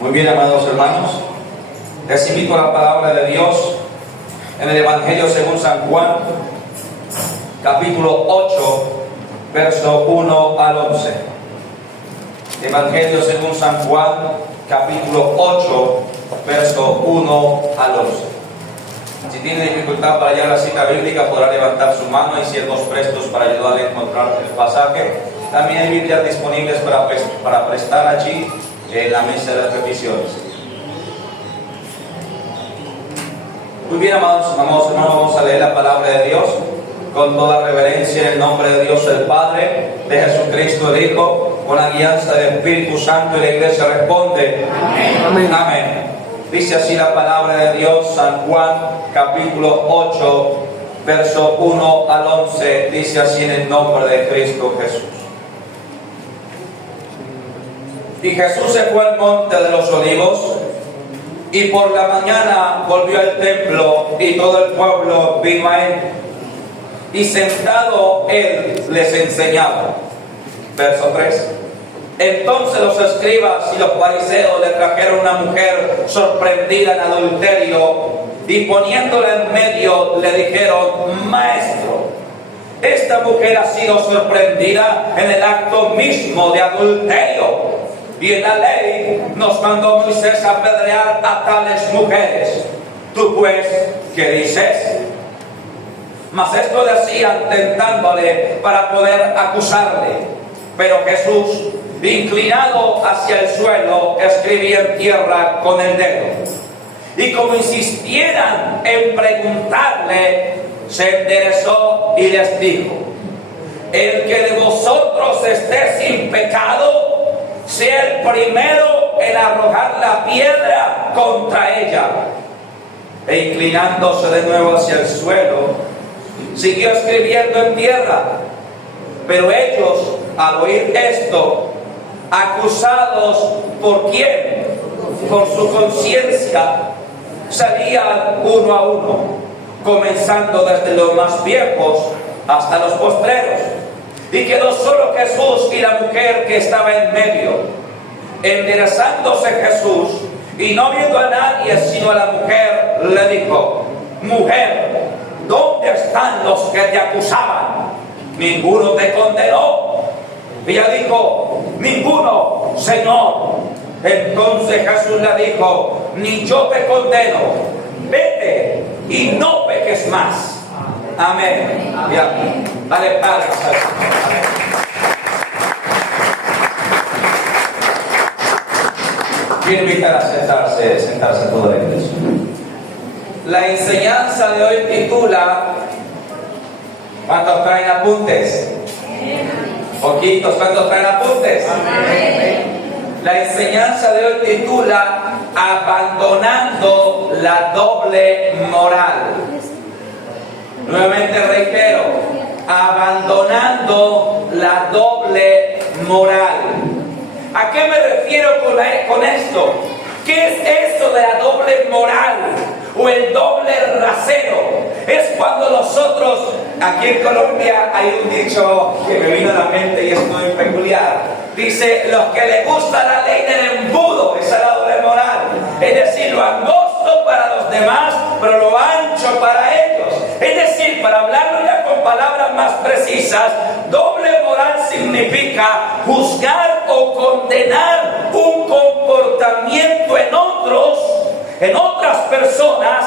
Muy bien, amados hermanos, les invito a la palabra de Dios en el Evangelio según San Juan, capítulo 8, verso 1 al 11. Evangelio según San Juan, capítulo 8, verso 1 al 11. Si tiene dificultad para hallar la cita bíblica, podrá levantar su mano y siervos prestos para ayudarle a encontrar el pasaje. También hay Biblias disponibles para prestar allí en la mesa de las peticiones. Muy bien, amados hermanos, vamos a leer la palabra de Dios con toda reverencia en el nombre de Dios el Padre, de Jesucristo el Hijo, con la guianza del Espíritu Santo, y la iglesia responde: amén. Amén. Dice así la palabra de Dios, San Juan, capítulo 8, verso 1 al 11, dice así en el nombre de Cristo Jesús. Y Jesús se fue al monte de los olivos, y por la mañana volvió al templo, y todo el pueblo vino a él. Y sentado él les enseñaba. Verso 3. Entonces los escribas y los fariseos le trajeron una mujer sorprendida en adulterio, y poniéndola en medio le dijeron: Maestro, esta mujer ha sido sorprendida en el acto mismo de adulterio, y en la ley nos mandó Moisés a apedrear a tales mujeres. ¿Tú pues qué dices? Mas esto decían tentándole para poder acusarle. Pero Jesús, inclinado hacia el suelo, escribía en tierra con el dedo. Y como insistieran en preguntarle, se enderezó y les dijo: el que de vosotros esté sin pecado, sea el primero en arrojar la piedra contra ella. E inclinándose de nuevo hacia el suelo, siguió escribiendo en tierra. Pero ellos, al oír esto, acusados ¿por quién? Por su conciencia, salían uno a uno, comenzando desde los más viejos hasta los postreros. Y quedó solo Jesús y la mujer que estaba en medio. Enderezándose Jesús, y no viendo a nadie sino a la mujer, le dijo: Mujer, ¿dónde están los que te acusaban? ¿Ninguno te condenó? Ella dijo: ninguno, Señor. Entonces Jesús le dijo: ni yo te condeno, vete y no peques más. Amén. Y amén. Dale palmas al Señor. Amén. Quiero invitar a sentarse toda la iglesia. La enseñanza de hoy titula... ¿Cuántos traen apuntes? Poquitos. ¿Cuántos traen apuntes? La enseñanza de hoy titula Abandonando la doble moral. Nuevamente reitero: abandonando la doble moral. ¿A qué me refiero con esto? ¿Qué es eso de la doble moral o el doble rasero? Es cuando nosotros, aquí en Colombia hay un dicho que me vino a la mente y es muy peculiar. Dice: los que les gusta la ley del embudo, esa es la doble moral. Es decir, lo angosto para los demás, pero lo ancho para ellos. Es decir, para hablarlo ya con palabras más precisas, doble moral significa juzgar o condenar un comportamiento en otras personas,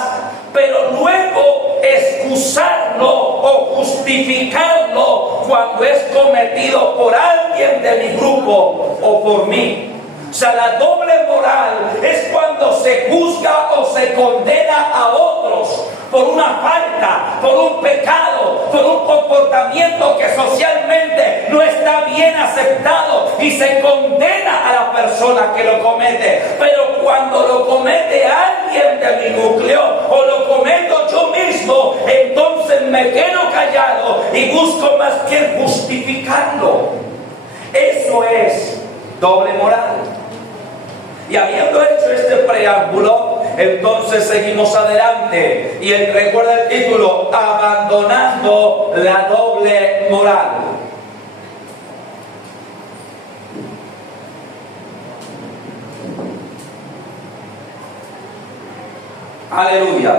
pero luego excusarlo o justificarlo cuando es cometido por alguien de mi grupo o por mí. O sea, la doble moral es cuando se juzga o se condena a otros por una falta, por un pecado, por un comportamiento que socialmente no está bien aceptado, y se condena a la persona que lo comete. Pero cuando lo comete alguien de mi núcleo o lo cometo yo mismo, entonces me quedo callado y busco más que justificarlo. Eso es doble moral. Y habiendo hecho este preámbulo, entonces seguimos adelante. Y recuerda el título: Abandonando la doble moral. Aleluya.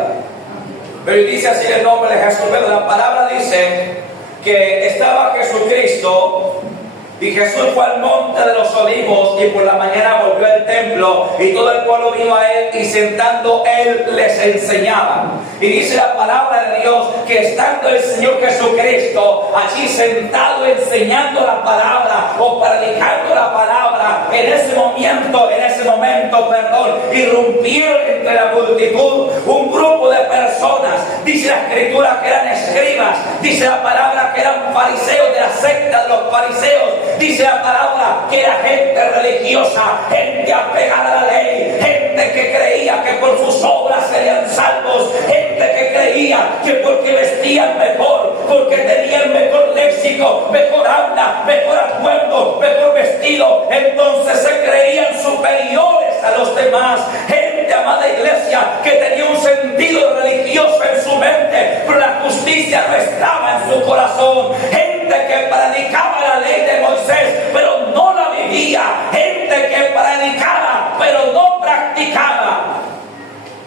Pero dice así el nombre de Jesús. Pero la palabra dice que estaba Jesucristo y Jesús fue al monte de los olivos y por la mañana volvió al templo y todo el pueblo vino a él y sentando él les enseñaba. Y dice la palabra de Dios que estando el Señor Jesucristo allí sentado enseñando la palabra o predicando la palabra, en ese momento, irrumpieron entre la multitud un grupo de personas. Dice la escritura que eran escribas, dice la palabra que eran fariseos de la secta de los fariseos. Dice la palabra que era gente religiosa, gente apegada a la ley, gente que creía que por sus obras serían salvos, gente que creía que porque vestían mejor, porque tenían mejor léxico, mejor habla, mejor atuendo, mejor vestido, entonces se creían superiores a los demás. Gente, amada iglesia, que tenía un sentido religioso en su mente, pero la justicia no estaba en su corazón. Gente que predicaba la ley de Moisés, pero no la vivía. Gente que predicaba, pero no practicaba.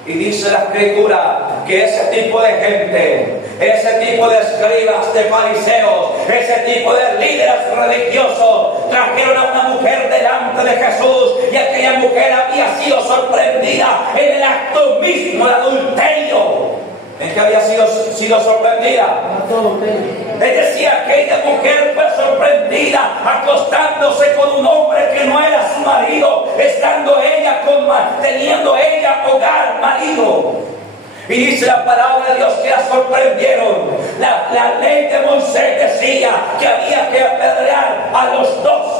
Y dice la escritura que ese tipo de gente, ese tipo de escribas, de fariseos, ese tipo de líderes religiosos trajeron a una mujer delante de Jesús y aquella mujer había sido sorprendida en el acto mismo de adulterio. ¿En qué había sido sorprendida? Es decir, aquella mujer fue sorprendida acostándose con un hombre que no era su marido, teniendo ella hogar, marido. Y dice la palabra de Dios que la sorprendieron. La ley de Moisés decía que había que apedrear a los dos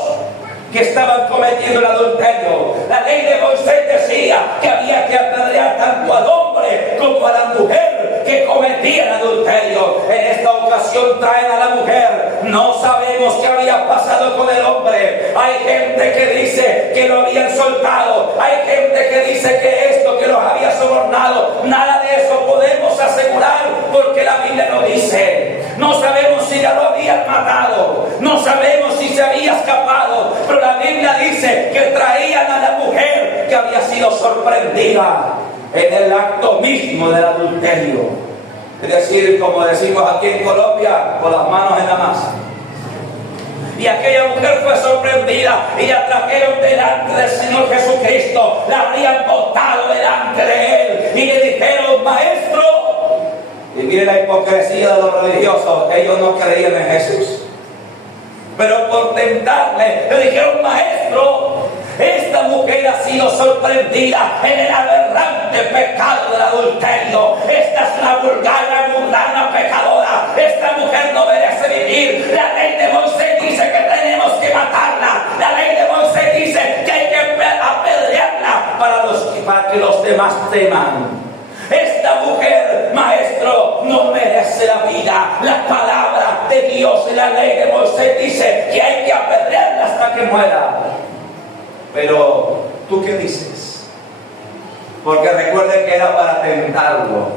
que estaban cometiendo el adulterio. La ley de Moisés decía que había que apedrear tanto al hombre como a la mujer que cometía el adulterio. En esta ocasión traen a la mujer. No sabemos qué había pasado con el hombre. Hay gente que dice que lo habían soltado. Hay gente que dice que esto, que los había sobornado. Nada de eso podemos asegurar porque la Biblia no dice. No sabemos si ya lo habían matado. No sabemos si se había escapado. Pero la Biblia dice que traían a la mujer que había sido sorprendida en el acto mismo del adulterio. Es decir, como decimos aquí en Colombia, con las manos en la masa. Y aquella mujer fue sorprendida y la trajeron delante del Señor Jesucristo. La habrían botado delante de Él y le dijeron: maestro. Y mire la hipocresía de los religiosos. Ellos no creían en Jesús, pero por tentarle le dijeron: maestro, esta mujer ha sido sorprendida en el aberrante pecado del adulterio. Esta es una vulgar, mundana pecadora. Esta mujer no merece vivir. La ley de Moisés dice que tenemos que matarla. La ley de Moisés dice que hay que apedrearla para que los demás teman. Esta mujer, maestro, no merece la vida. La palabra de Dios y la ley de Moisés dice que hay que apedrearla hasta que muera. Pero, ¿tú qué dices? Porque recuerden que era para tentarlo.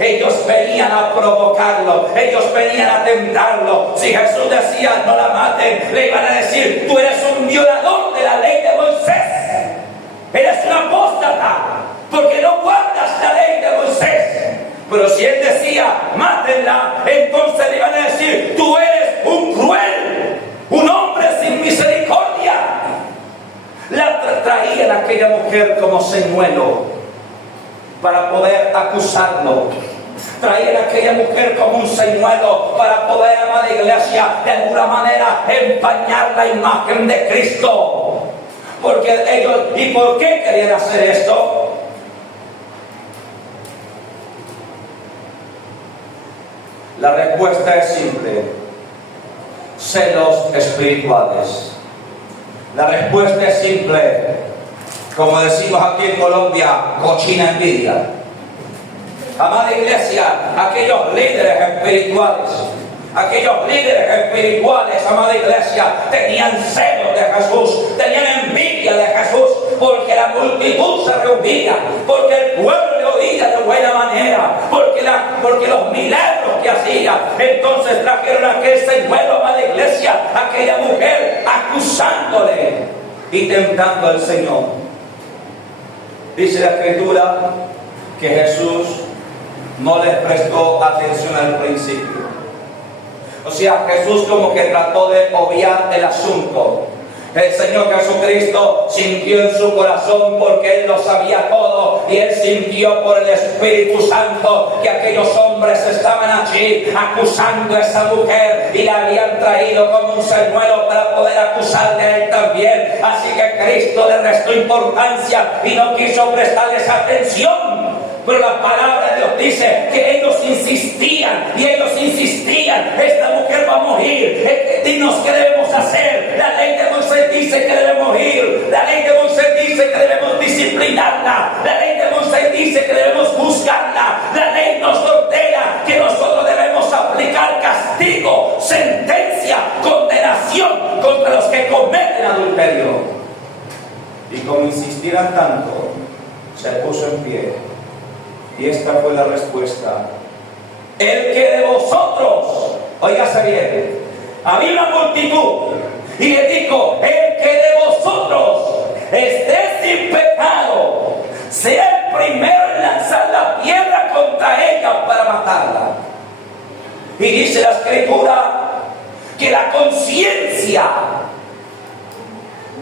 Ellos venían a provocarlo. Ellos venían a tentarlo. Si Jesús decía: no la maten, le iban a decir: tú eres un violador de la ley de Moisés. Eres un apóstata, porque no guardas la ley de Moisés. Pero si él decía: mátenla, entonces le iban a decir: tú eres un cruel, un hombre sin misericordia. La traían a aquella mujer como señuelo para poder acusarlo. Traían a aquella mujer como un señuelo para poder, amada iglesia, de alguna manera empañar la imagen de Cristo. Porque ellos, ¿y por qué querían hacer esto? La respuesta es simple: celos espirituales. La respuesta es simple, como decimos aquí en Colombia: cochina envidia. Amada iglesia, aquellos líderes espirituales, amada iglesia, tenían celos de Jesús, tenían envidia de Jesús, porque la multitud se reunía, porque el pueblo le oía de buena manera, porque los milagros que hacía. Entonces trajeron a aquel señuelo, amada iglesia, aquella mujer, acusándole y tentando al Señor. Dice la escritura que Jesús no les prestó atención al principio. O sea, Jesús como que trató de obviar el asunto. El Señor Jesucristo sintió en su corazón, porque Él lo sabía todo, y Él sintió por el Espíritu Santo que aquellos hombres estaban allí acusando a esa mujer y la habían traído como un señuelo para poder acusarle a Él también. Así que Cristo le restó importancia y no quiso prestarles atención. Pero la palabra de Dios dice que ellos insistían, esta mujer va a morir, dinos qué debemos hacer. La ley de Moisés dice que debemos ir, la ley de Moisés dice que debemos disciplinarla, la ley de Moisés dice que debemos juzgarla, la ley nos ordena que nosotros debemos aplicar castigo, sentencia, condenación contra los que cometen adulterio. Y como insistieran tanto, se puso en pie. Y esta fue la respuesta: el que de vosotros, óigase bien, había una multitud, y le dijo: el que de vosotros esté sin pecado, sea el primero en lanzar la piedra contra ella para matarla. Y dice la Escritura que la conciencia,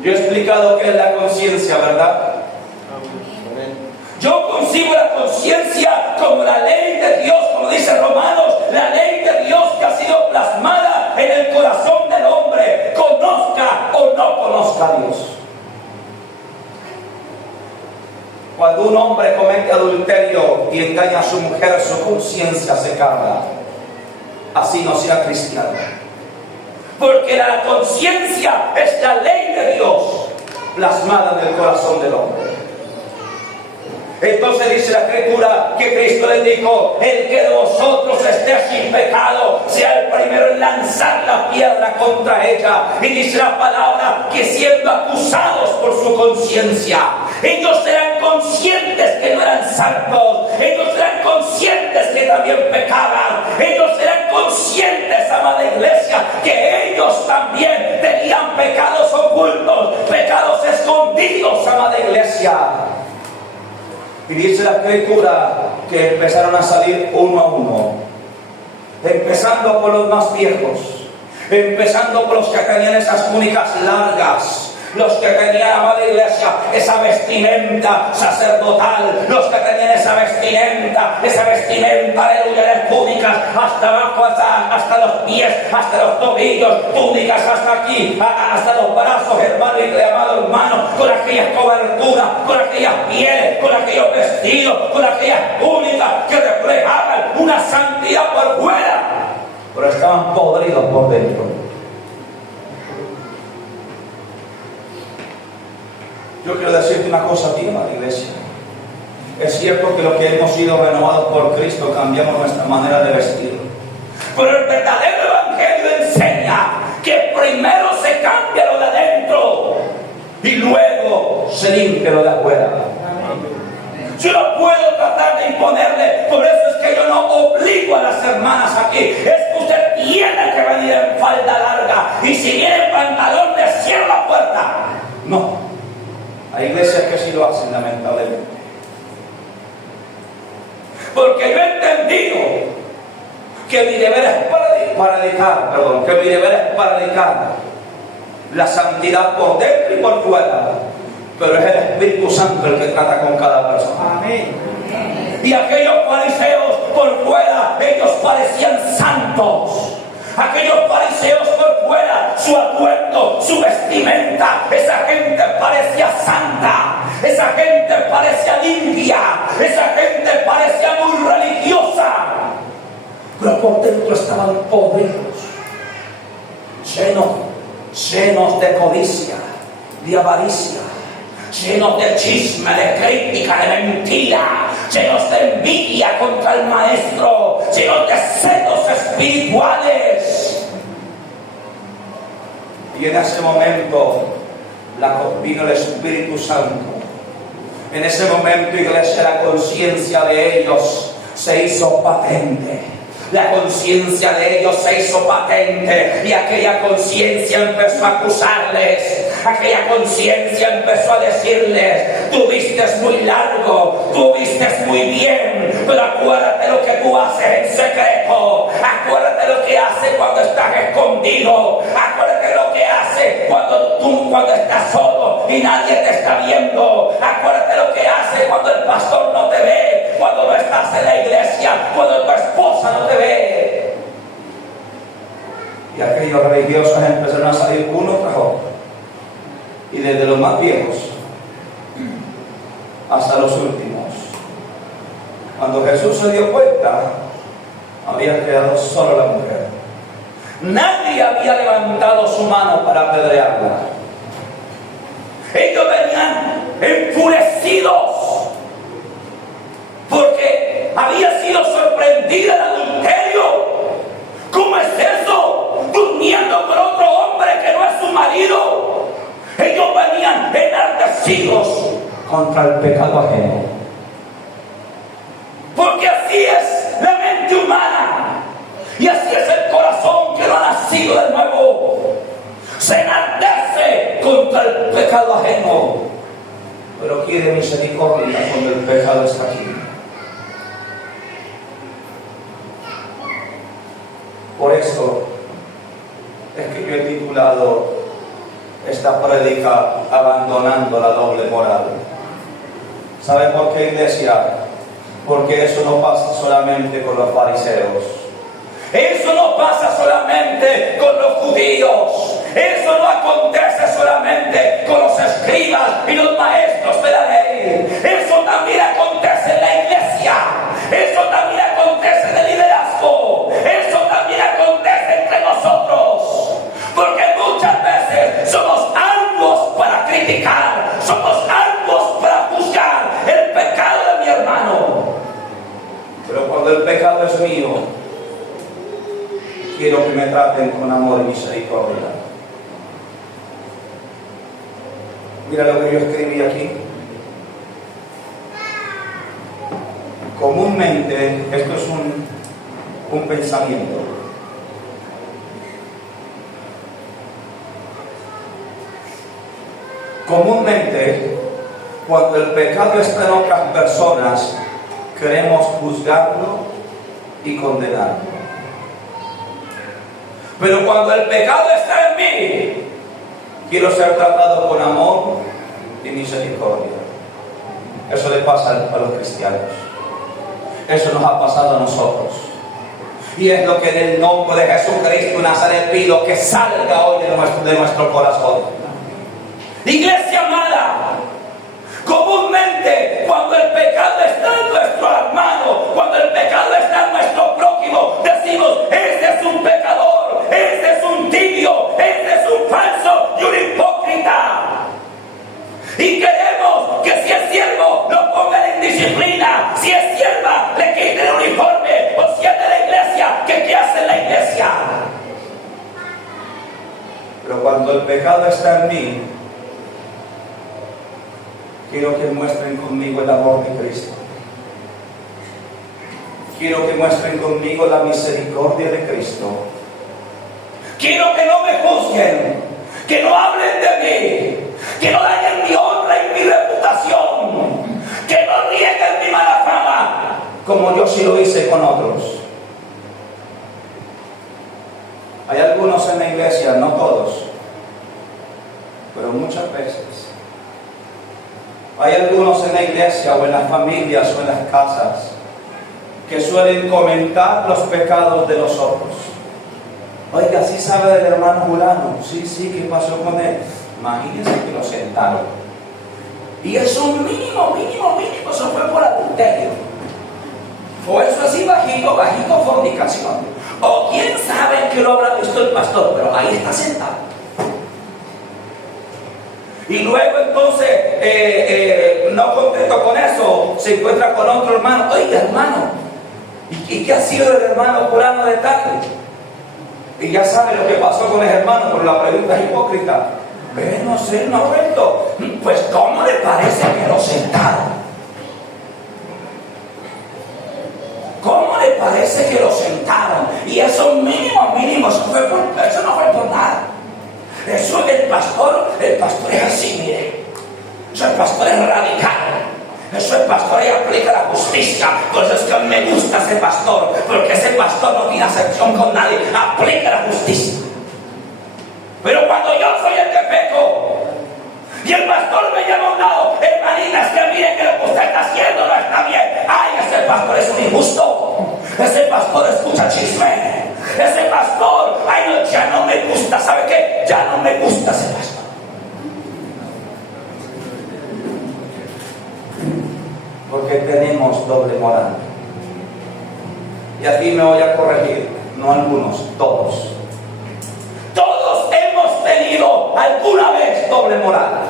yo he explicado qué es la conciencia, ¿verdad? Yo concibo la conciencia como la ley de Dios, como dice Romanos, la ley de Dios que ha sido plasmada en el corazón del hombre, conozca o no conozca a Dios. Cuando un hombre comete adulterio y engaña a su mujer, su conciencia se carga. Así no sea cristiano. Porque la conciencia es la ley de Dios plasmada en el corazón del hombre. Entonces dice la Escritura que Cristo les dijo: el que de vosotros esté sin pecado, sea el primero en lanzar la piedra contra ella. Y dice la palabra que siendo acusados por su conciencia, ellos eran conscientes que no eran santos, ellos eran conscientes que también pecaban, ellos eran conscientes, amada iglesia, que ellos también tenían pecados ocultos, pecados escondidos, amada iglesia. Y dice la Escritura que empezaron a salir uno a uno, empezando por los más viejos, empezando por los que tenían esas túnicas largas, los que tenían, amada iglesia, esa vestimenta sacerdotal, los que tenían esa vestimenta, aleluya, de túnicas hasta abajo, hasta los pies, hasta los tobillos, túnicas hasta aquí, hasta los brazos, hermano y amado hermano, con aquellas coberturas, con aquellas pieles, con aquellos vestidos, con aquellas túnicas que reflejaban una santidad por fuera, pero estaban podridos por dentro. Yo quiero decirte una cosa a ti, amada iglesia. Es cierto que los que hemos sido renovados por Cristo cambiamos nuestra manera de vestir. Pero el verdadero evangelio enseña que primero se cambia lo de adentro y luego se limpia lo de afuera. Yo no puedo tratar de imponerle, por eso es que yo no obligo a las hermanas aquí. Es que usted tiene que venir en falda larga, y si viene en pantalón, le cierro la puerta. No. Hay iglesias que sí lo hacen, lamentablemente. Porque yo he entendido que mi deber es predicar la santidad por dentro y por fuera. Pero es el Espíritu Santo el que trata con cada persona. Amén. Y aquellos fariseos por fuera, ellos parecían santos. Aquellos fariseos por fuera, su atuendo, su vestimenta, esa gente parecía santa, esa gente parecía limpia, esa gente parecía muy religiosa, pero por dentro estaban podridos, llenos de codicia, de avaricia, llenos de chisme, de crítica, de mentira, llenos de envidia contra el maestro, llenos de celos espirituales. Y en ese momento vino el Espíritu Santo. En ese momento, iglesia, la conciencia de ellos se hizo patente. La conciencia de ellos se hizo patente, y aquella conciencia empezó a acusarles. aquella conciencia empezó a decirles: tú vistes muy largo, tú vistes muy bien, pero acuérdate lo que tú haces en secreto, acuérdate lo que haces cuando estás escondido, acuérdate lo que haces cuando estás solo y nadie te está viendo, acuérdate lo que haces cuando el pastor no te ve, cuando no estás en la iglesia, cuando tu esposa no te ve. Y aquellos religiosos empezaron a salir uno tras otro, y desde los más viejos hasta los últimos. Cuando Jesús se dio cuenta, había quedado solo la mujer. Nadie había levantado su mano para apedrearla. Ellos venían enfurecidos porque había sido sorprendida el adulterio. ¿Cómo es eso? Durmiendo con otro hombre que no es su marido. Ellos venían enardecidos contra el pecado ajeno. Porque así es la mente humana. Y así es el corazón que no ha nacido de nuevo. Se enardece contra el pecado ajeno, pero quiere misericordia cuando el pecado está aquí. Por eso es que yo he titulado esta prédica Abandonando la doble moral. ¿Sabe por qué, iglesia? Porque eso no pasa solamente con los fariseos. Eso no pasa solamente con los judíos. Eso no acontece solamente con los escribas y los maestros de la ley. Eso también acontece en la iglesia. Eso también acontece en el liderazgo. Eso también acontece entre nosotros. Porque muchas veces somos arduos para criticar. Somos arduos para juzgar el pecado de mi hermano. Pero cuando el pecado es mío, quiero que me traten con amor y misericordia. Mira lo que yo escribí aquí. Comúnmente, esto es un pensamiento. Comúnmente, cuando el pecado está en otras personas, queremos juzgarlo y condenarlo. Pero cuando el pecado está en mí, quiero ser tratado con amor y misericordia. Eso le pasa a los cristianos. Eso nos ha pasado a nosotros. Y es lo que en el nombre de Jesucristo de Nazaret pido que salga hoy de nuestro corazón. Iglesia amada, comúnmente cuando el pecado está en nuestro hermano, cuando el pecado está en nuestro prójimo, decimos: ese es un pecador, ese es un tibio, ese es un falso y un hipócrita. Y queremos que si es siervo lo pongan en disciplina, si es sierva le quiten el uniforme, o si es de la iglesia, que qué hace en la iglesia. Pero cuando el pecado está en mí, quiero que muestren conmigo el amor de Cristo. Quiero que muestren conmigo la misericordia de Cristo. Quiero que no me juzguen, que no hablen de mí, que no dañen mi honra y mi reputación, que no rieguen mi mala fama, como yo sí lo hice con otros. Hay algunos en la iglesia, no todos, pero muchas veces. Hay algunos en la iglesia o en las familias o en las casas que suelen comentar los pecados de los otros. Oiga, ¿sí sabe del hermano fulano? Sí, ¿qué pasó con él? Imagínense que lo sentaron. Y eso mínimo, eso fue por adulterio. O eso así bajito, fornicación. O quién sabe que lo habrá visto el pastor, pero ahí está sentado. Y luego entonces, no contento con eso, se encuentra con otro hermano. Oiga, hermano, ¿y qué ha sido del hermano fulano de tal? Y ya sabe lo que pasó con el hermano, pero la pregunta es hipócrita. No sé, no ha vuelto. Pues ¿cómo le parece que lo sentaron? ¿Cómo le parece que lo sentaron? Y eso mínimo, eso no fue por nada. Eso eso el pastor es así, mire. Eso el pastor es radical. Eso el pastor y aplica la justicia. Por eso es que a mí me gusta ese pastor, porque ese pastor no tiene acepción con nadie, aplica la justicia. Pero cuando yo soy el que peco y el pastor me llama a un lado, hermanita, es que mire que lo que usted está haciendo no está bien. Ay, ese pastor es un injusto. Ese pastor escucha chisme. Ese pastor, ay no, ya no me gusta. ¿Sabe qué? Ya no me gusta ese pastor. Porque tenemos doble moral. Y aquí me voy a corregir, no algunos, todos. Todos hemos tenido alguna vez doble moral.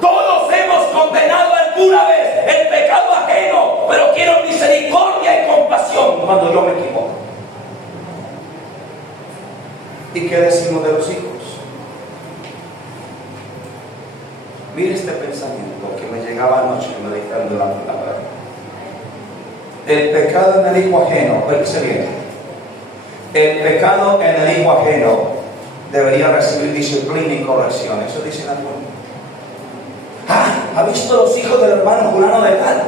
Todos hemos condenado alguna vez el pecado ajeno, pero quiero misericordia y compasión cuando yo me equivoco. ¿Y qué decimos de los hijos? Mire este pensamiento que me llegaba anoche meditando la palabra. El pecado en el hijo ajeno, oígase bien. El pecado en el hijo ajeno debería recibir disciplina y corrección. Eso dicen algunos. ¿Ha visto los hijos del hermano fulano de tal?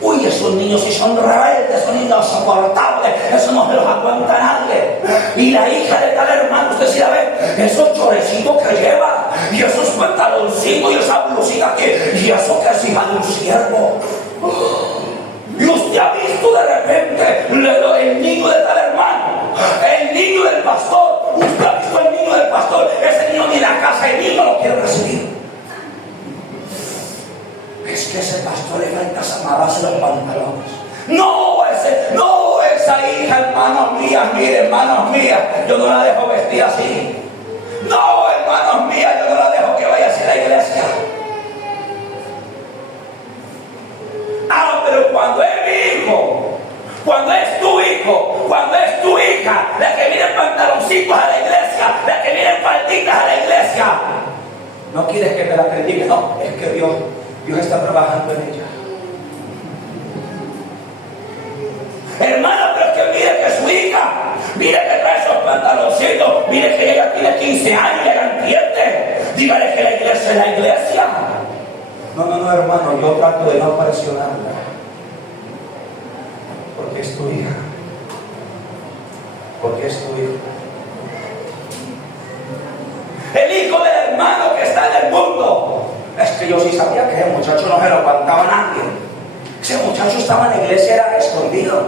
Uy, esos niños sí son rebeldes, esos niños soportables, eso no se los aguanta nadie. Y la hija de tal hermano, usted sí la ve, esos chorecitos que lleva, y esos pantaloncitos y esa blusita que, y eso que es hija de un siervo. Y usted ha visto de repente el niño de tal hermano, el niño del pastor, usted ha visto el niño del pastor, ese niño ni en la casa, el niño lo quiere recibir. Es que ese pastor le falta amarrarse los pantalones. No, esa hija, hermanos mías, mire, hermanos mías, yo no la dejo vestir así. No, hermanos mías, yo no la dejo que vaya hacia la iglesia. Pero cuando es mi hijo, cuando es tu hijo, cuando es tu hija, la que viene en pantaloncitos a la iglesia, la que viene en falditas a la iglesia, no quieres que te la critique, no, es que Dios está trabajando en ella. Hermano, pero es que mire que su hija, mire que trae esos pantaloncitos, mire que ella tiene 15 años y ella entiende. Dígale que la iglesia es la iglesia. No, hermano, yo trato de no presionarla. Porque es tu hija. Porque es tu hijo. El hijo del hermano que está en el mundo. Es que yo sí sabía que ese muchacho no se lo aguantaba a nadie. Ese muchacho estaba en la iglesia, era escondido.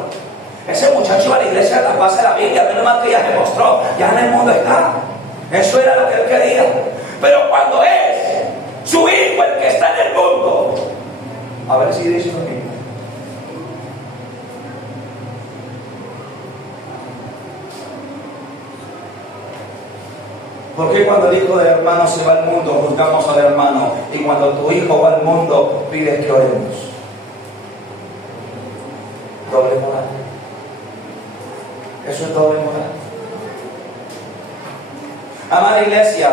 Ese muchacho iba a la iglesia a taparse la Biblia, menos mal que ya se mostró, ya en el mundo está. Eso era lo que él quería. Pero cuando es su hijo el que está en el mundo, a ver si dice lo mismo. Porque cuando el hijo del hermano se va al mundo, juzgamos al hermano, y cuando tu hijo va al mundo, pides que oremos? Doble moral. Eso es doble moral. Amada iglesia,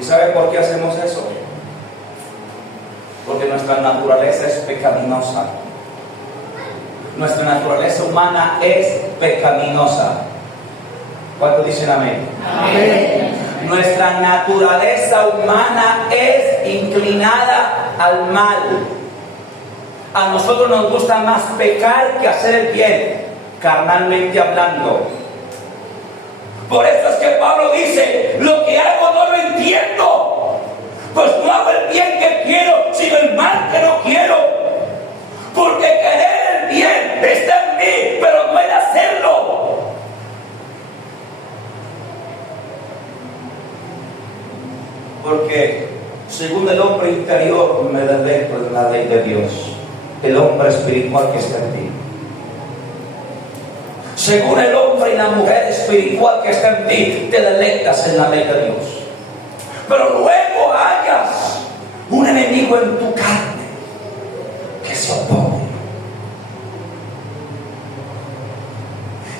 ¿y sabe por qué hacemos eso? Porque nuestra naturaleza es pecaminosa. Nuestra naturaleza humana es pecaminosa. ¿Cuántos dicen amén? Amén. Nuestra naturaleza humana es inclinada al mal. A nosotros nos gusta más pecar que hacer el bien, carnalmente hablando. Por eso es que Pablo dice, lo que hago no lo entiendo. Pues no hago el bien que quiero, sino el mal que no quiero. Porque querer el bien está en mí, pero no en hacerlo. Porque según el hombre interior me deleito en la ley de Dios, el hombre espiritual que está en ti. Según el hombre y la mujer espiritual que está en ti, te deleitas en la ley de Dios. Pero luego hayas un enemigo en tu carne que se opone.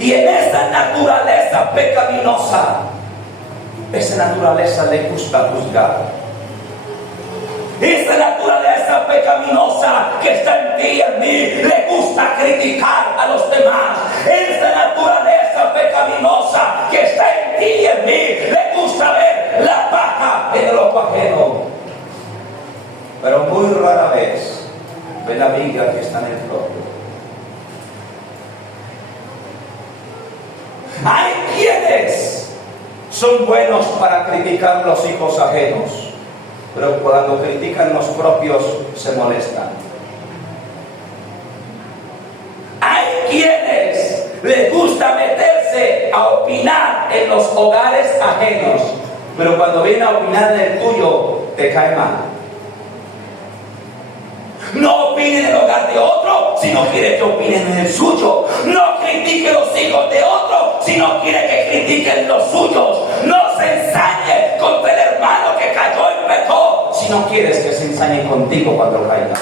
Y en esa naturaleza pecaminosa, esa naturaleza le gusta juzgar. Esa naturaleza pecaminosa que está en ti y en mí le gusta criticar a los demás. Esa naturaleza pecaminosa que está en ti y en mí le gusta ver la paja en el ojo ajeno. Pero muy rara vez ve la viga que está en el propio. Hay quienes son buenos para criticar los hijos ajenos, pero cuando critican los propios se molestan. Hay quienes les gusta meterse a opinar en los hogares ajenos, pero cuando viene a opinar en el tuyo, te cae mal. No opine en el hogar de otro si no quiere que opinen en el suyo. No critique los hijos de otro si no quiere que critiquen los suyos. No se ensañe contra el hermano que cayó y pecó Si no quieres que se ensañen contigo cuando caigas.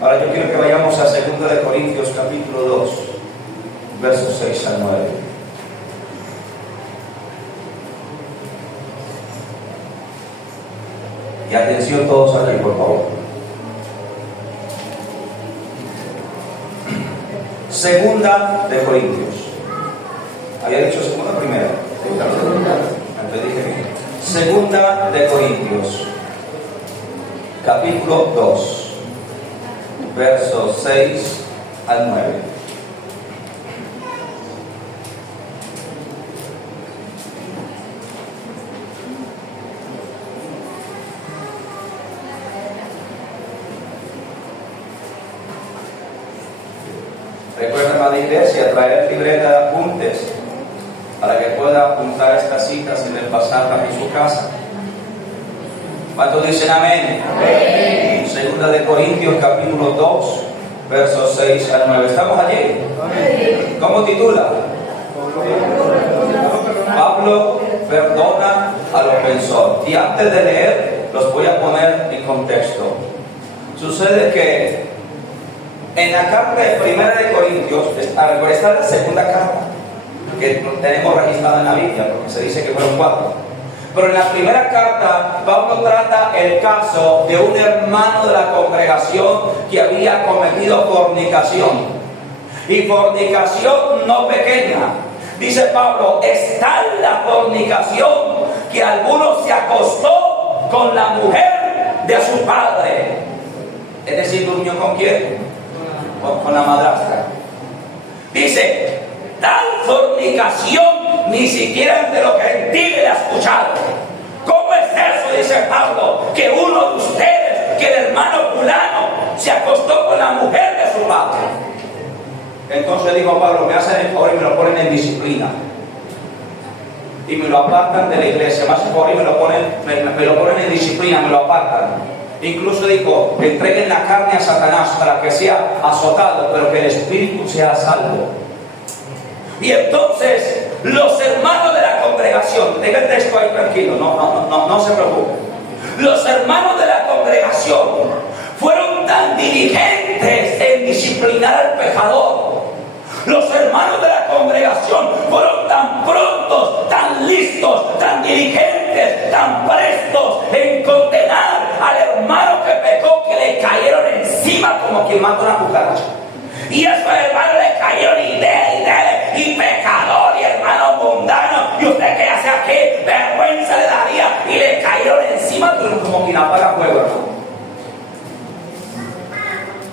Ahora yo quiero que vayamos a 2 de Corintios capítulo 2, versos 6 al 9. Y atención todos aquí, por favor. Segunda de Corintios. Había dicho segunda o primera. Antes dije bien. Segunda de Corintios, capítulo 2, versos 6 al 9. Recuerda, amada iglesia, traer libreta de apuntes para que pueda apuntar estas citas en el pasaje en su casa. ¿Cuántos dicen amén? Amén. Segunda de Corintios capítulo 2, versos 6 al 9. ¿Estamos allí? Amén. ¿Cómo titula? Pablo perdona al ofensor. Y antes de leer, los voy a poner en contexto. Sucede que en la carta de Primera de Corintios, está la segunda carta que tenemos registrada en la Biblia, porque se dice que fueron 4. Pero en la primera carta, Pablo trata el caso de un hermano de la congregación que había cometido fornicación. Y fornicación no pequeña. Dice Pablo, es tal la fornicación que alguno se acostó con la mujer de su padre. Es decir, durmió con quién? Con la madrastra. Dice, tal fornicación ni siquiera entre los gentiles le ha escuchado. ¿Cómo es eso? Dice Pablo, que uno de ustedes, que el hermano fulano se acostó con la mujer de su padre. Entonces dijo Pablo, me hacen el favor y me lo ponen en disciplina y me lo apartan de la iglesia. Me hacen el favor y me lo ponen en disciplina, me lo apartan. Incluso dijo, entreguen la carne a Satanás para que sea azotado, pero que el espíritu sea salvo. Y entonces los hermanos de la congregación, deja el texto ahí tranquilo, no se preocupen. Los hermanos de la congregación fueron tan diligentes en disciplinar al pecador. Los hermanos de la congregación fueron tan prontos, tan listos, tan diligentes, tan prestos en condenar al hermano que pecó, que le cayeron encima como quien mata una cucaracha. Y esos hermanos le cayeron y pecador y hermano mundano. ¿Y usted qué hace aquí? Vergüenza le daría. Y le cayeron encima como quien apaga fuego, hermano.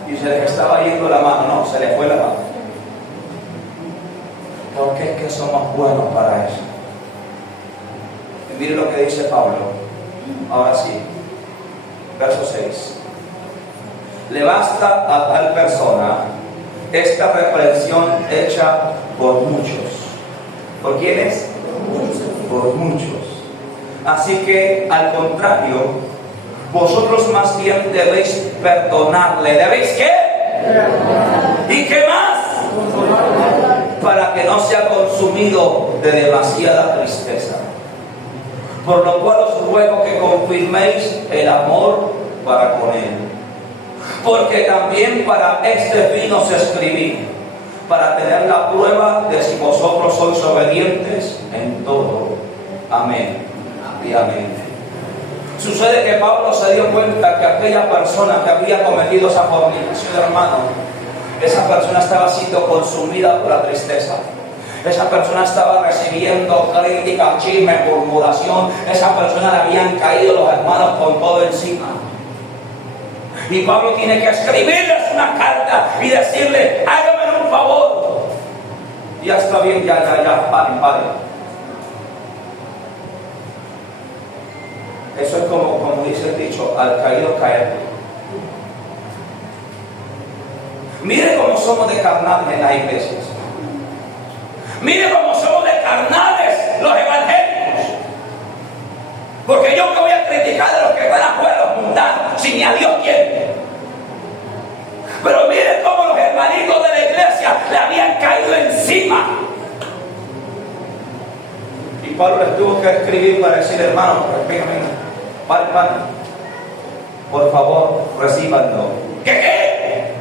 Y se le estaba yendo la mano, no, se le fue la mano. Porque es que somos buenos para eso. Y mire lo que dice Pablo. Ahora sí. Verso 6. Le basta a tal persona esta reprensión hecha por muchos. ¿Por quiénes? Por muchos. Así que, al contrario, vosotros más bien debéis perdonarle. ¿Debéis qué? ¿Y qué más? Para que no sea consumido de demasiada tristeza. Por lo cual os ruego que confirméis el amor para con él. Porque también para este fin os escribí, para tener la prueba de si vosotros sois obedientes en todo. Amén y amén. Sucede que Pablo se dio cuenta que aquella persona que había cometido esa fornicación, hermano, esa persona estaba siendo consumida por la tristeza. Esa persona estaba recibiendo crítica, chisme, murmuración. Esa persona le habían caído los hermanos con todo encima. Y Pablo tiene que escribirles una carta y decirle: hágame un favor. Ya está bien, ya, paren. Eso es como dice el dicho: al caído caer. Mire cómo somos de carnales en las iglesias. Mire cómo somos de carnales los evangélicos. Porque yo me voy a criticar de los que están afuera, los mundanos, si ni a Dios quieren. Pero mire cómo los hermanitos de la iglesia le habían caído encima. Y Pablo les tuvo que escribir para decir: hermanos, paren, por favor, recíbanlo. ¿Qué?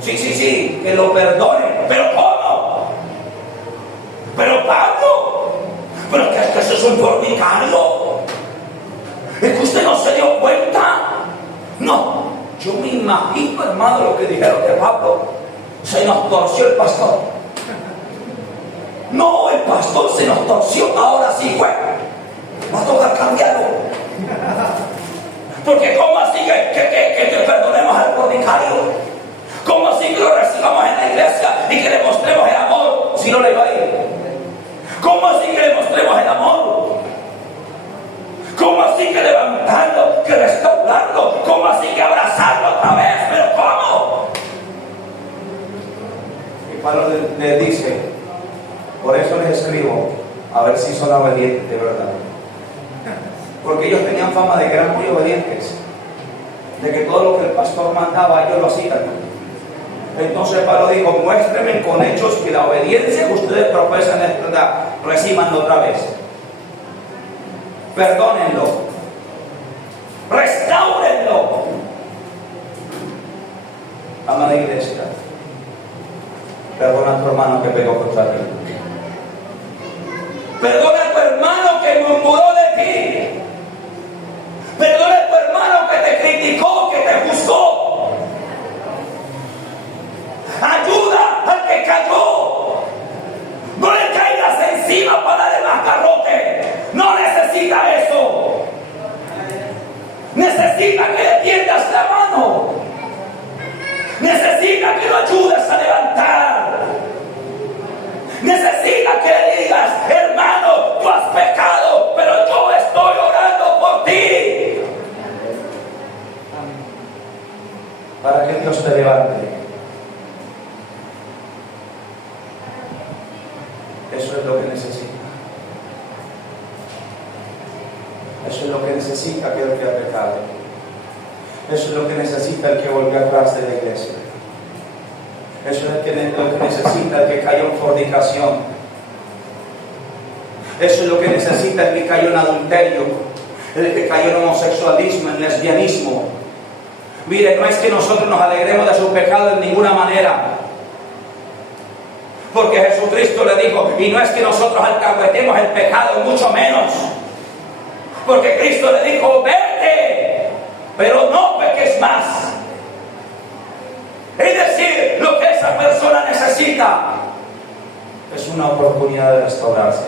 Sí, que lo perdonen. ¿Pero cómo? Pero Pablo, pero que eso es un fornicario. Es que usted no se dio cuenta. No, yo me imagino, hermano, lo que dijeron de Pablo. Se nos torció el pastor. No, el pastor se nos torció. Ahora sí fue. Va a tocar cambiarlo. Porque ¿cómo así que perdonemos al fornicario? ¿Cómo así que lo recibamos en la iglesia y que le mostremos el amor si no le iba a ir? ¿Cómo así que le mostremos el amor? ¿Cómo así que levantarlo, que restaurarlo? ¿Cómo así que abrazarlo otra vez? ¿Pero cómo? Y Pablo le dice: por eso les escribo, a ver si son obedientes de verdad. Porque ellos tenían fama de que eran muy obedientes, de que todo lo que el pastor mandaba ellos lo hacían. Entonces Pablo dijo: muéstrenme con hechos que la obediencia que ustedes profesan es verdad. Recibanlo otra vez. Perdónenlo. Restáurenlo. Amada iglesia, perdona a tu hermano que pegó contra ti. Perdona a tu hermano que murmuró de ti. Perdona a tu hermano que te criticó, que te juzgó. Ayuda al que cayó. No le caigas encima para darle más garrote. No necesita eso. Necesita que le tiendas la mano. Necesita que lo ayudes a levantar. Necesita que le digas: hermano, tú has pecado, pero yo estoy orando por ti. Para que Dios te levante. Eso es lo que necesita. Eso es lo que necesita aquel que ha pecado. Eso es lo que necesita el que volvió atrás de la iglesia. Eso es lo que necesita el que cayó en fornicación. Eso es lo que necesita el que cayó en adulterio, el que cayó en homosexualismo, en lesbianismo. Mire, no es que nosotros nos alegremos de su pecado en ninguna manera. Porque Jesucristo le dijo: y no es que nosotros alcahuetemos el pecado, mucho menos. Porque Cristo le dijo: vete, pero no peques más. Es decir, lo que esa persona necesita es una oportunidad de restaurarse.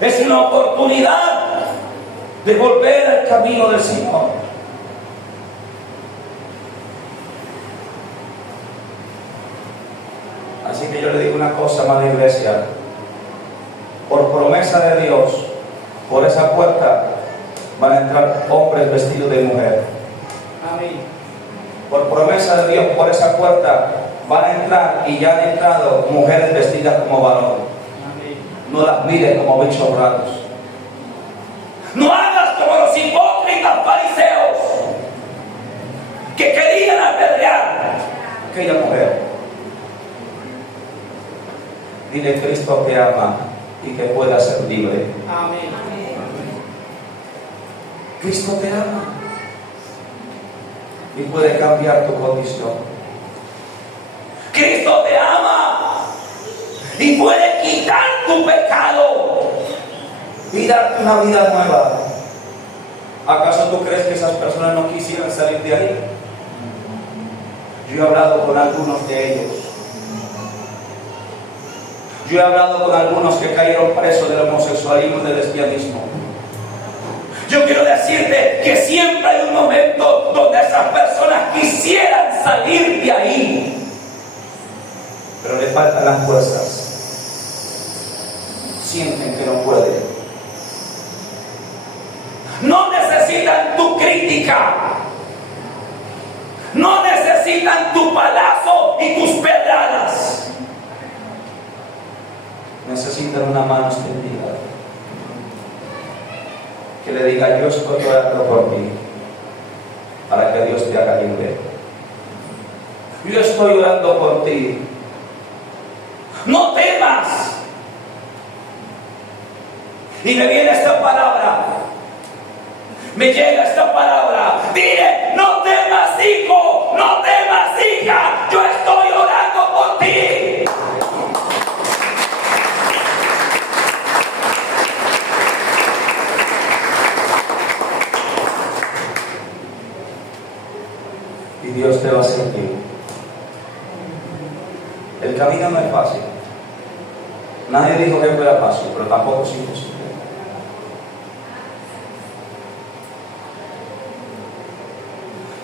Es una oportunidad de volver al camino del Señor. Así que yo le digo una cosa, amada iglesia: por promesa de Dios, por esa puerta van a entrar hombres vestidos de mujer. Amén. Por promesa de Dios, por esa puerta van a entrar, y ya han entrado, mujeres vestidas como varón. Amén. No las mires como bichos raros. No hagas como los hipócritas fariseos que querían apedrear a aquella mujer. Dile: Cristo te ama y que puedas ser libre. Amén. Cristo te ama y puede cambiar tu condición. Cristo te ama y puede quitar tu pecado y darte una vida nueva. ¿Acaso tú crees que esas personas no quisieran salir de ahí? Yo he hablado con algunos de ellos. Yo he hablado con algunos que cayeron presos del homosexualismo y del lesbianismo. Yo quiero decirte que siempre hay un momento donde esas personas quisieran salir de ahí, pero le faltan las fuerzas. Sienten que no pueden. No necesitan tu crítica, no necesitan tu palazo y tus pedradas. Necesitan una mano extendida que le diga: yo estoy orando por ti, para que Dios te haga libre. Yo estoy orando por ti. No temas. Y me viene esta palabra, me llega esta palabra: dile, no temas, hijo, no temas, hija, yo estoy orando por ti. Y Dios te va a sentir. El camino no es fácil. Nadie dijo que fuera fácil, pero tampoco es imposible.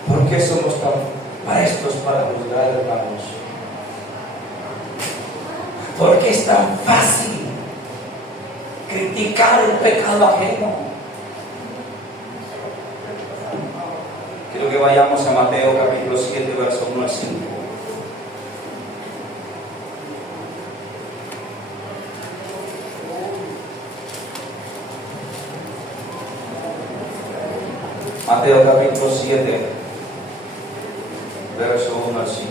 ¿Por qué somos tan prestos para juzgar, hermanos? Porque es tan fácil criticar el pecado ajeno. Quiero que vayamos a Mateo capítulo 7, verso 1 al 5. Mateo capítulo 7, verso 1 al 5.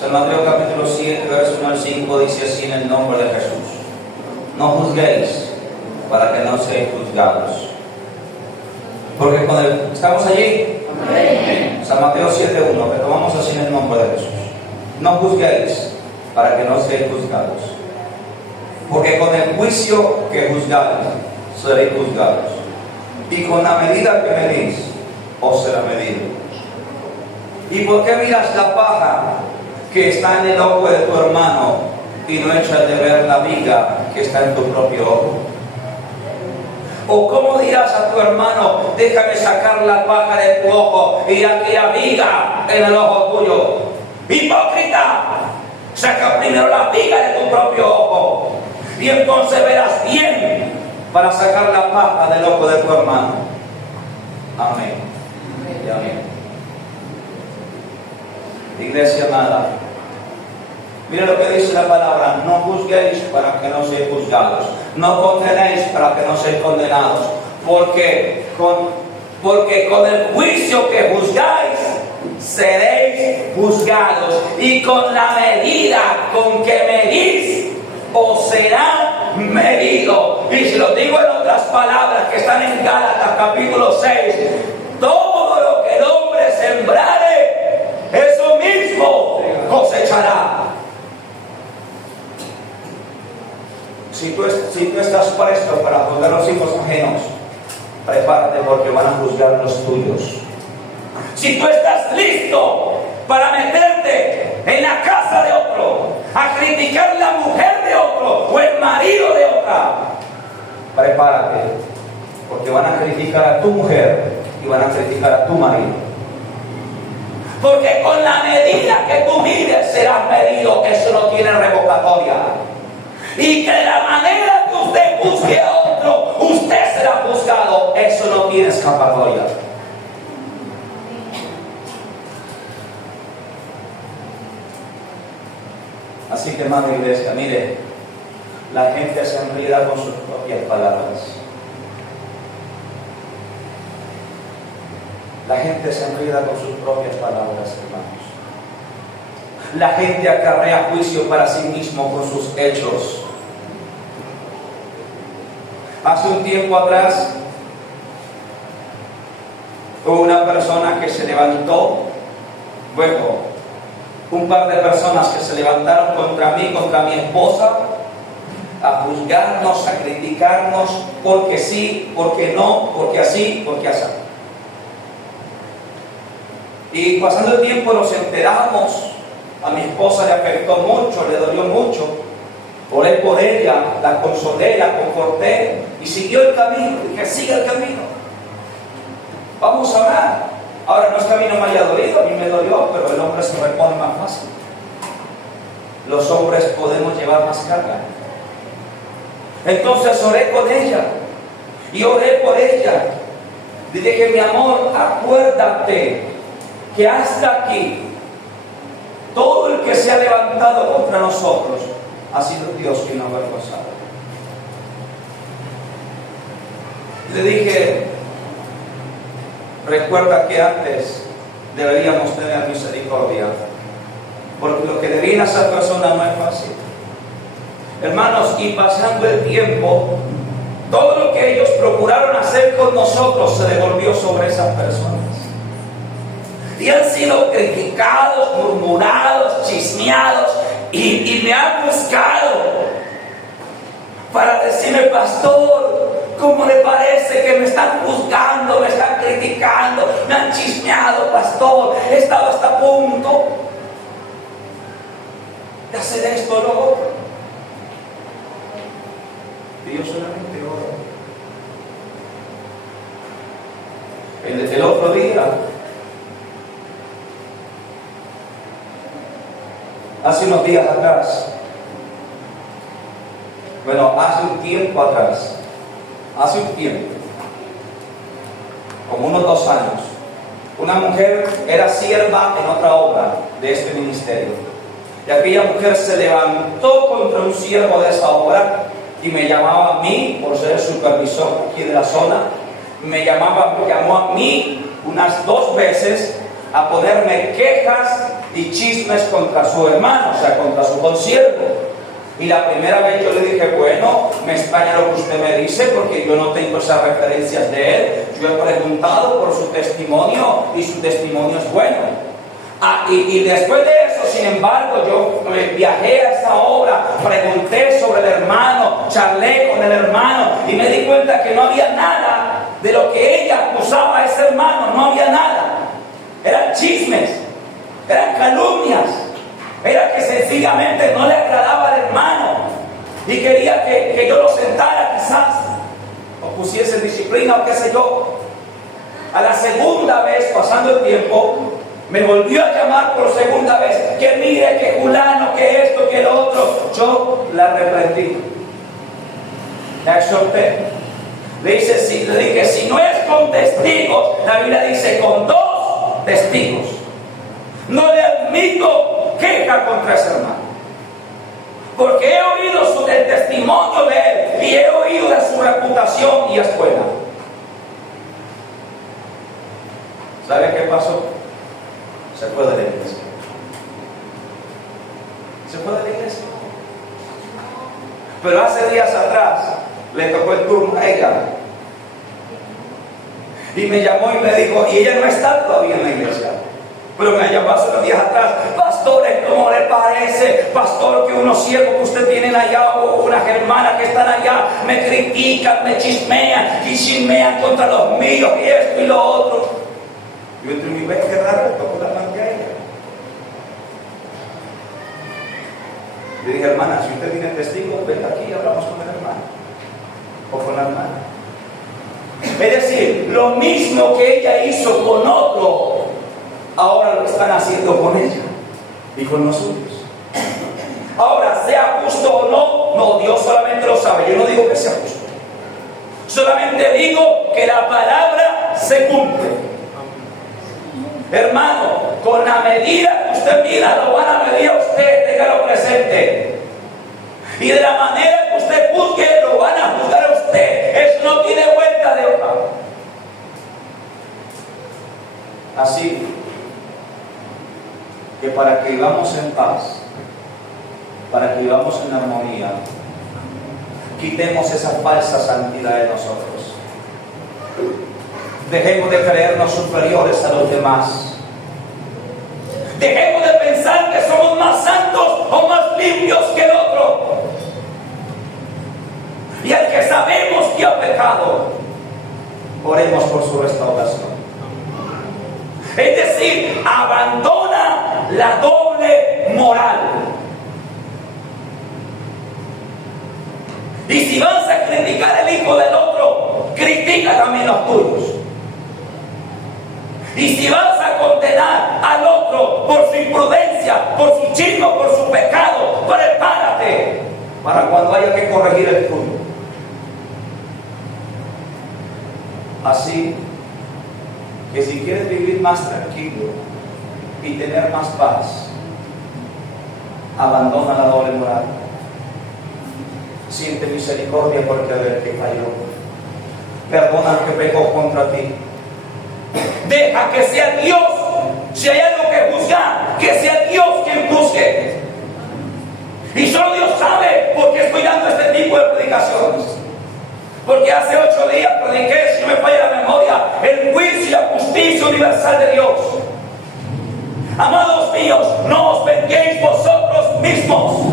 San Mateo capítulo 7, verso 1 al 5 dice así en el nombre de Jesús: no juzguéis para que no seáis juzgados. Porque ¿estamos allí? Amén. San Mateo 7:1, que tomamos así en el nombre de Jesús. No juzguéis para que no seáis juzgados. Porque con el juicio que juzgáis, seréis juzgados. Y con la medida que medís, os será medido. ¿Y por qué miras la paja que está en el ojo de tu hermano y no echas de ver la viga que está en tu propio ojo? ¿O cómo dirás a tu hermano: déjame sacar la paja de tu ojo y aquí la viga en el ojo tuyo? ¡Hipócrita! Saca primero la viga de tu propio ojo y entonces verás bien para sacar la paja del ojo de tu hermano. Amén. Y amén. Iglesia amada, mira lo que dice la palabra: no juzguéis para que no seáis juzgados, no condenéis para que no seáis condenados, porque con el juicio que juzgáis, seréis juzgados, y con la medida con que medís, os será medido. Y si lo digo en otras palabras que están en Gálatas capítulo 6, todo lo que el hombre sembrare, eso mismo cosechará. Si tú estás presto para juzgar los hijos ajenos, prepárate, porque van a juzgar los tuyos. Si tú estás listo para meterte en la casa de otro, a criticar la mujer de otro o el marido de otra, prepárate, porque van a criticar a tu mujer y van a criticar a tu marido. Porque con la medida que tú mides serás medido. Eso no tiene revocatoria. Y que de la manera que usted juzgue a otro, usted será juzgado. Eso no tiene escapatoria. Así que, amada iglesia, mire, la gente se enreda con sus propias palabras. La gente se enreda con sus propias palabras, hermanos. La gente acarrea juicio para sí mismo con sus hechos. Hace un tiempo atrás, hubo una persona que se levantó, luego un par de personas que se levantaron contra mí, contra mi esposa, a juzgarnos, a criticarnos, porque sí, porque no, porque así, porque así. Y pasando el tiempo nos enteramos, a mi esposa le afectó mucho, le dolió mucho. Oré por ella, la consolé, la conforté y siguió el camino. Dije, sigue el camino. Vamos a orar. Ahora no es que a mí no me haya dolido, a mí me dolió, pero el hombre se repone más fácil. Los hombres podemos llevar más carga. Entonces oré con ella y oré por ella. Le dije, mi amor, acuérdate que hasta aquí todo el que se ha levantado contra nosotros ha sido Dios quien nos ha avergonzado. Le dije, recuerda que antes deberíamos tener misericordia, porque lo que le viene a esa persona no es fácil. Hermanos, y pasando el tiempo, todo lo que ellos procuraron hacer con nosotros se devolvió sobre esas personas. Y han sido criticados, murmurados, chismeados, y me han buscado para decirme, pastor, ¿cómo le parece que me están juzgando, me están criticando, me han chismeado, pastor? He estado hasta a punto de hacer esto o lo otro. Y yo solamente oro. El otro día, hace unos días atrás, hace un tiempo atrás, como unos 2 años, una mujer era sierva en otra obra de este ministerio. Y aquella mujer se levantó contra un siervo de esa obra y me llamaba a mí, por ser el supervisor aquí de la zona, me llamó a mí unas 2 veces a ponerme quejas y chismes contra su hermano, o sea, contra su consiervo. Y la primera vez yo le dije, bueno, me extraña lo que usted me dice, porque yo no tengo esas referencias de él. Yo he preguntado por su testimonio y su testimonio es bueno. Y después de eso, sin embargo, yo viajé a esa obra, pregunté sobre el hermano, charlé con el hermano y me di cuenta que no había nada de lo que ella acusaba a ese hermano, no había nada. Eran chismes, eran calumnias, era que sencillamente no le agradaba al hermano y quería que yo lo sentara quizás, o pusiese disciplina o qué sé yo. A la segunda vez, pasando el tiempo, me volvió a llamar por segunda vez, que mire, que fulano, que esto, que lo otro. Yo la reprendí, la exhorté. Le dije, si no es con testigos, la Biblia dice con 2 testigos. No le admito queja contra ese hermano, porque he oído el testimonio de él y he oído de su reputación y es buena. ¿Sabe qué pasó? Se fue de la iglesia. Se fue de la iglesia. Pero hace días atrás le tocó el turno a ella. Y me llamó y me dijo, y ella no está todavía en la iglesia, pero me llamó hace unos días atrás, pastor, ¿cómo le parece, pastor, que unos siervos que usted tienen allá, o unas hermanas que están allá, me critican, me chismean y chismean contra los míos y esto y lo otro? Yo entre mi vez, qué raro, tocó la mano a ella. Le dije, hermana, si usted tiene testigos, venga aquí y hablamos con el hermano o con la hermana. Es decir, lo mismo que ella hizo con otro, ahora lo están haciendo con ella y con nosotros. Ahora, sea justo o no, Dios solamente lo sabe. Yo no digo que sea justo, solamente digo que la palabra se cumple. Hermano, con la medida que usted mida, lo van a medir a usted, téngalo presente. Y de la manera que usted juzgue, lo van a juzgar a usted. Eso no tiene vuelta de hoja. Así que para que vivamos en paz, para que vivamos en armonía, quitemos esa falsa santidad de nosotros. Dejemos de creernos superiores a los demás. Dejemos de pensar que somos más santos o más limpios que el otro. Y al que sabemos que ha pecado, oremos por su restauración. Es decir, abandona la doble moral. Y si vas a criticar al hijo del otro, critica también los tuyos. Y si vas a condenar al otro por su imprudencia, por su chisme, por su pecado, prepárate para cuando haya que corregir el tuyo. Así que si quieres vivir más tranquilo y tener más paz, abandona la doble moral. Siente misericordia porque el que falló. Perdona al que pecó contra ti. Deja que sea Dios, si hay algo que juzgar, que sea Dios quien juzgue. Y solo Dios sabe por qué estoy dando este tipo de predicaciones. Porque hace 8 días prediqué, si no me falla la memoria, el juicio y la justicia universal de Dios. Amados míos, no os venguéis vosotros mismos.